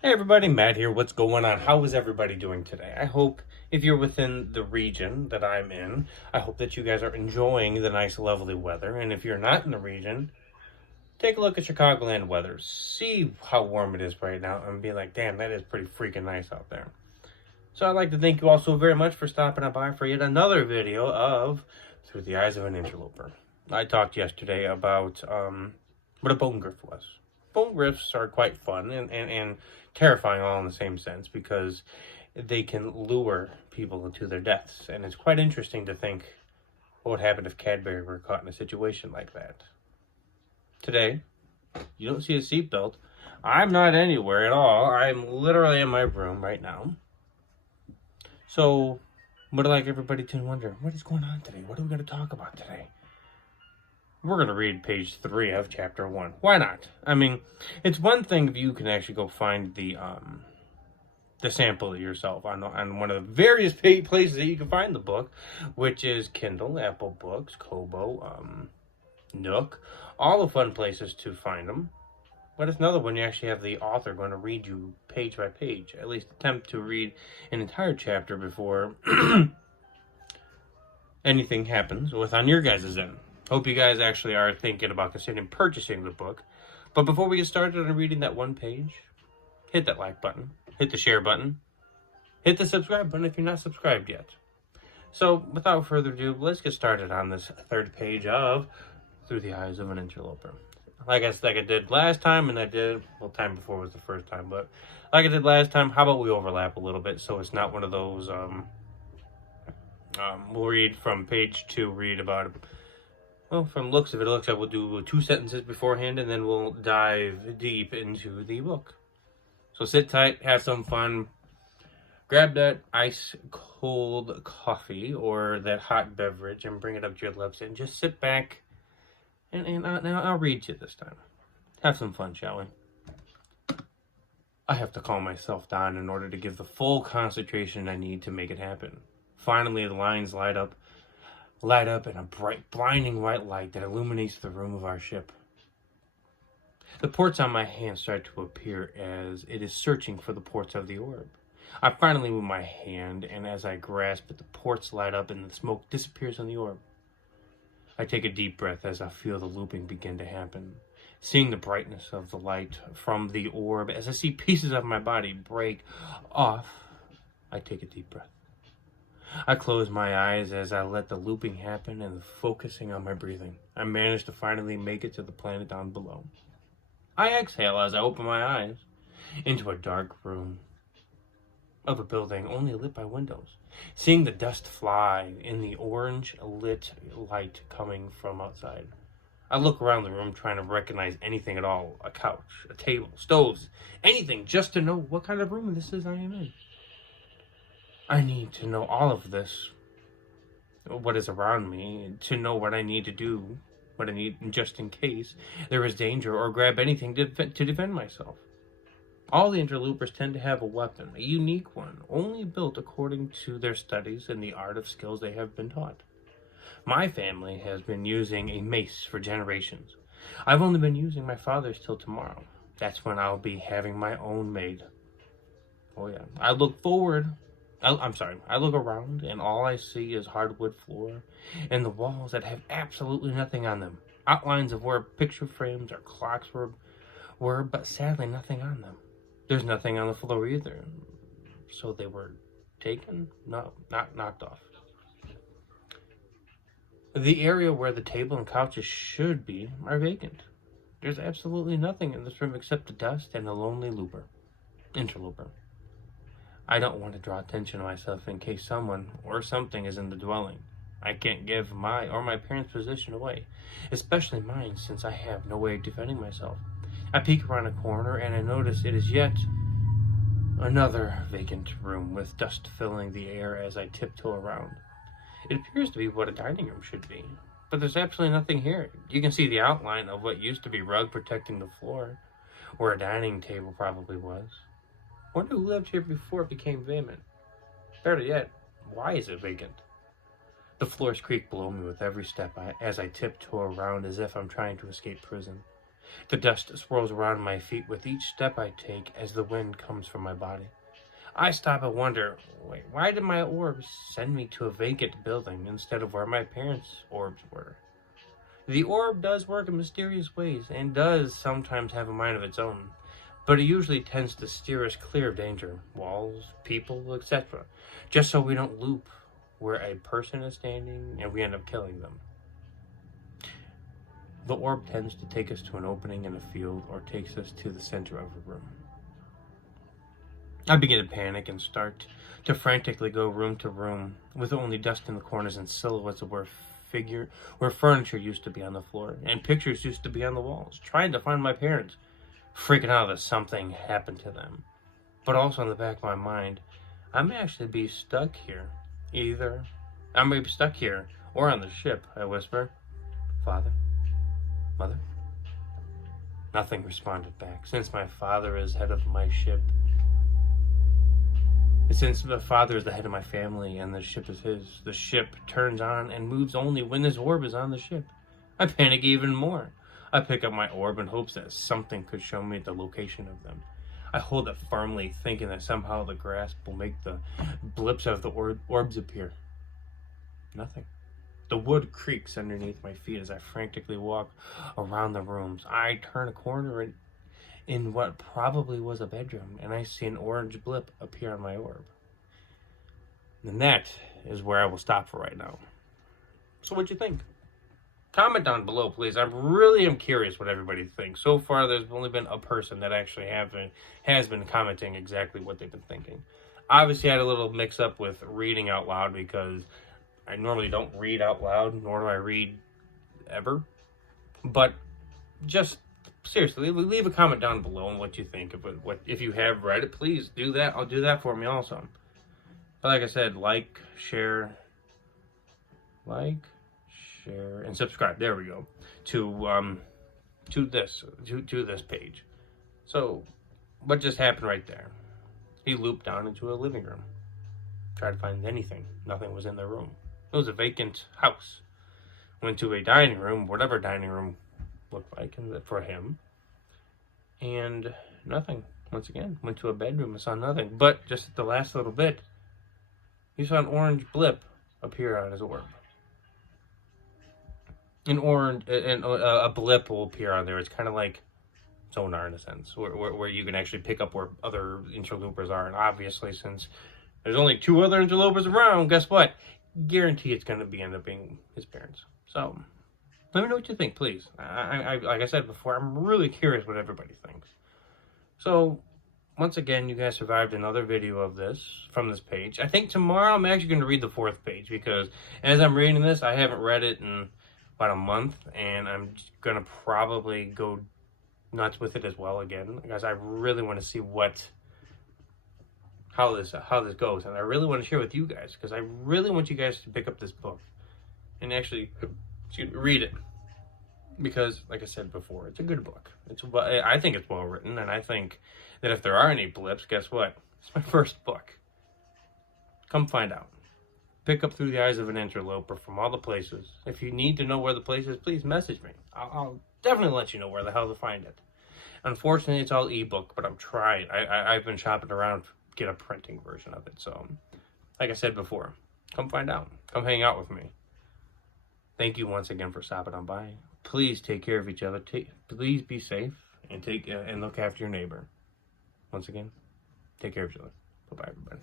Hey everybody, Matt here. What's going on? How is everybody doing today? I hope if you're within the region that I'm in, I hope that you guys are enjoying the nice, lovely weather. And if you're not in the region, take a look at Chicagoland weather. See how warm it is right now and be like, damn, that is pretty freaking nice out there. So I'd like to thank you all so very much for stopping by for yet another video of Through the Eyes of an Interloper. I talked yesterday about what a bone grift was. Bone grifts are quite fun and terrifying all in the same sense because they can lure people into their deaths. And it's quite interesting to think what would happen if Cadbury were caught in a situation like that. Today, you don't see a seatbelt. I'm not anywhere at all. I'm literally in my room right now. So, would I like everybody to wonder, what is going on today? What are we going to talk about today? We're going to read page 3 of chapter 1. Why not? I mean, it's one thing if you can actually go find the sample yourself on one of the various places that you can find the book, which is Kindle, Apple Books, Kobo, Nook, all the fun places to find them. But it's another when you actually have the author going to read you page by page, at least attempt to read an entire chapter before anything happens with on your guys' end. Hope you guys actually are thinking about considering purchasing the book. But before we get started on reading that one page, hit that like button, hit the share button, hit the subscribe button if you're not subscribed yet. So without further ado, let's get started on this third page of Through the Eyes of an Interloper. Like I did last time, and I did, well, time before was the first time, but like I did last time, how about we overlap a little bit so it's not one of those, we'll read from page 2, read about, well, from looks of it, it looks like we'll do 2 sentences beforehand, and then we'll dive deep into the book. So sit tight, have some fun, grab that ice cold coffee or that hot beverage and bring it up to your lips, and just sit back. And I'll read you this time. Have some fun, shall we? I have to calm myself down in order to give the full concentration I need to make it happen. Finally, the lines light up in a bright, blinding white light that illuminates the room of our ship. The ports on my hand start to appear as it is searching for the ports of the orb. I finally move my hand, and as I grasp it, the ports light up and the smoke disappears on the orb. I take a deep breath as I feel the looping begin to happen. Seeing the brightness of the light from the orb, as I see pieces of my body break off, I take a deep breath. I close my eyes as I let the looping happen and focusing on my breathing. I manage to finally make it to the planet down below. I exhale as I open my eyes into a dark room of a building only lit by windows. Seeing the dust fly in the orange lit light coming from outside. I look around the room trying to recognize anything at all. A couch, a table, stoves, anything just to know what kind of room this is I am in. I need to know all of this, what is around me, to know what I need to do, what I need just in case there is danger, or grab anything to defend myself. All the interlopers tend to have a weapon, a unique one, only built according to their studies and the art of skills they have been taught. My family has been using a mace for generations. I've only been using my father's till tomorrow. That's when I'll be having my own made. Oh yeah. I look around and all I see is hardwood floor and the walls that have absolutely nothing on them. Outlines of where picture frames or clocks were, but sadly nothing on them. There's nothing on the floor either. So they were taken? No, not knocked off. The area where the table and couches should be are vacant. There's absolutely nothing in this room except the dust and a lonely interloper. I don't want to draw attention to myself in case someone or something is in the dwelling. I can't give my or my parents' position away, especially mine since I have no way of defending myself. I peek around a corner and I notice it is yet another vacant room with dust filling the air as I tiptoe around. It appears to be what a dining room should be, but there's absolutely nothing here. You can see the outline of what used to be rug protecting the floor, where a dining table probably was. Wonder who lived here before it became vacant. Better yet, why is it vacant? The floors creak below me with every step as I tiptoe around as if I'm trying to escape prison. The dust swirls around my feet with each step I take as the wind comes from my body. I stop and wonder, wait, why did my orbs send me to a vacant building instead of where my parents' orbs were? The orb does work in mysterious ways and does sometimes have a mind of its own, but it usually tends to steer us clear of danger, walls, people, etc., just so we don't loop where a person is standing and we end up killing them. The orb tends to take us to an opening in a field or takes us to the center of a room. I begin to panic and start to frantically go room to room with only dust in the corners and silhouettes of where furniture used to be on the floor and pictures used to be on the walls, trying to find my parents, freaking out that something happened to them. But also in the back of my mind, I may actually be stuck here. Either I may be stuck here or on the ship, I whisper. Father? Mother? Nothing responded back. Since my father is head of my ship, since the father is the head of my family and the ship is his, the ship turns on and moves only when his orb is on the ship. I panic even more. I pick up my orb in hopes that something could show me the location of them. I hold it firmly, thinking that somehow the grasp will make the blips of the orbs appear. Nothing. The wood creaks underneath my feet as I frantically walk around the rooms. I turn a corner in what probably was a bedroom, and I see an orange blip appear on my orb. And that is where I will stop for right now. So what'd you think? Comment down below, please. I really am curious what everybody thinks. So far, there's only been a person that actually has been commenting exactly what they've been thinking. Obviously, I had a little mix-up with reading out loud because I normally don't read out loud, nor do I read ever. But just seriously, leave a comment down below on what you think of it. If you have read it, please do that. I'll do that for me also. But like I said, share, and subscribe. There we go. To this page. So, what just happened right there? He looped down into a living room. Tried to find anything. Nothing was in the room. It was a vacant house. Went to a dining room, whatever dining room looked like for him, and nothing. Once again, went to a bedroom and saw nothing. But just at the last little bit, he saw an orange blip appear on his orb. A blip will appear on there. It's kind of like sonar in a sense, where you can actually pick up where other interlopers are. And obviously, since there's only 2 other interlopers around, guess what? Guarantee it's going to end up being his parents. So, let me know what you think, please. Like I said before, I'm really curious what everybody thinks. So, once again, you guys survived another video of this from this page. I think tomorrow I'm actually going to read the 4th page because as I'm reading this, I haven't read it in about a month, and I'm going to probably go nuts with it as well again because I really want to see how this goes, and I really want to share with you guys because I really want you guys to pick up this book and actually read it because, like I said before, it's a good book. I think it's well written, and I think that if there are any blips, guess what? It's my first book. Come find out. Pick up Through the Eyes of an Interloper from all the places. If you need to know where the place is, please message me. I'll definitely let you know where the hell to find it. Unfortunately, it's all ebook, but I'm trying. I've been shopping around to get a printing version of it. So, like I said before, come find out. Come hang out with me. Thank you once again for stopping on by. Please take care of each other. Please be safe and look after your neighbor. Once again, take care of each other. Bye-bye, everybody.